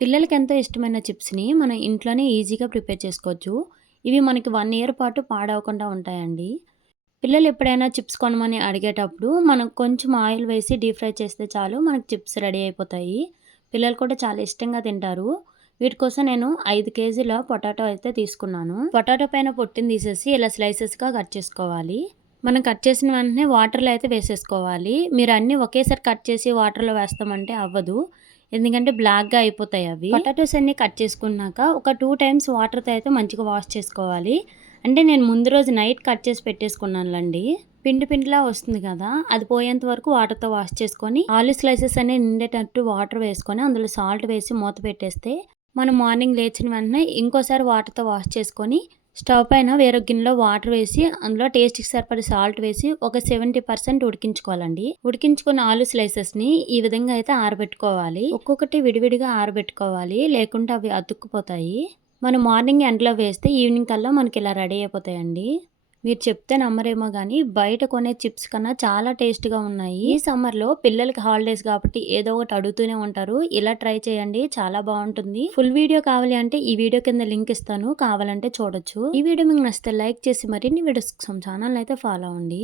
పిల్లలకి ఎంతో ఇష్టమైన చిప్స్‌ని మనం ఇంట్లోనే ఈజీగా ప్రిపేర్ చేసుకోవచ్చు. ఇవి మనకి 1 ఇయర్ పాటు పాడవకుండా ఉంటాయండి. పిల్లలు ఎప్పుడైనా చిప్స్ కొనమని అడిగేటప్పుడు మనం కొంచెం ఆయిల్ వేసి డీప్ ఫ్రై చేస్తే చాలు మనకు చిప్స్ రెడీ అయిపోతాయి. పిల్లలు కూడా చాలా ఇష్టంగా తింటారు. వీటి కోసం నేను 5 కేజీల పొటాటో అయితే తీసుకున్నాను. పొటాటో పైన పొట్టుని తీసేసి ఇలా స్లైసెస్‌గా కట్ చేసుకోవాలి. మనం కట్ చేసిన వెంటనే వాటర్‌లో అయితే వేసేసుకోవాలి. మీరు అన్నీ ఒకేసారి కట్ చేసి వాటర్‌లో వేస్తామంటే అవ్వదు. ఎందుకంటే బ్లాక్‌గా అయిపోతాయి అవి. పొటాటోస్ అన్నీ కట్ చేసుకున్నాక ఒక 2 టైమ్స్ వాటర్‌తో అయితే మంచిగా వాష్ చేసుకోవాలి. అంటే నేను ముందు రోజు నైట్ కట్ చేసి పెట్టేసుకున్నానులెండి. పిండి పిండిలా వస్తుంది కదా! అది పోయేంత వరకు వాటర్‌తో వాష్ చేసుకొని ఆలు స్లైసెస్ అన్నీ నిండేటట్టు వాటర్ వేసుకొని అందులో సాల్ట్ వేసి మూత పెట్టేస్తే మనం మార్నింగ్ లేచిన వెంటనే ఇంకోసారి వాటర్‌తో వాష్ చేసుకొని స్టవ్ పైన వేరొక గిన్నెలో వాటర్ వేసి అందులో టేస్ట్‌కి సరిపడా సాల్ట్ వేసి ఒక 70% ఉడికించుకోవాలండి. ఉడికించుకున్న ఆలు స్లైసెస్‌ని ఈ విధంగా అయితే ఆరబెట్టుకోవాలి. ఒక్కొక్కటి విడివిడిగా ఆరబెట్టుకోవాలి. లేకుంటే అవి అతుక్కుపోతాయి. మనం మార్నింగ్ ఎండలో వేస్తే ఈవినింగ్ కల్లా మనకి ఇలా రెడీ అయిపోతాయండి. మీరు చెప్తే నమ్మరేమో గానీ బయట కొనే చిప్స్ కన్నా చాలా టేస్ట్‌గా ఉన్నాయి. ఈ సమ్మర్‌లో పిల్లలకి హాలిడేస్ కాబట్టి ఏదో ఒకటి అడుగుతూనే ఉంటారు. ఇలా ట్రై చేయండి. చాలా బావుంటుంది. ఫుల్ వీడియో కావాలి అంటే ఈ వీడియో కింద లింక్ ఇస్తాను. కావాలంటే చూడొచ్చు. ఈ వీడియో మీకు నచ్చితే లైక్ చేసి మరిన్ని వీడియోస్ కోసం ఛానల్‌ని అయితే ఫాలో అవ్వండి.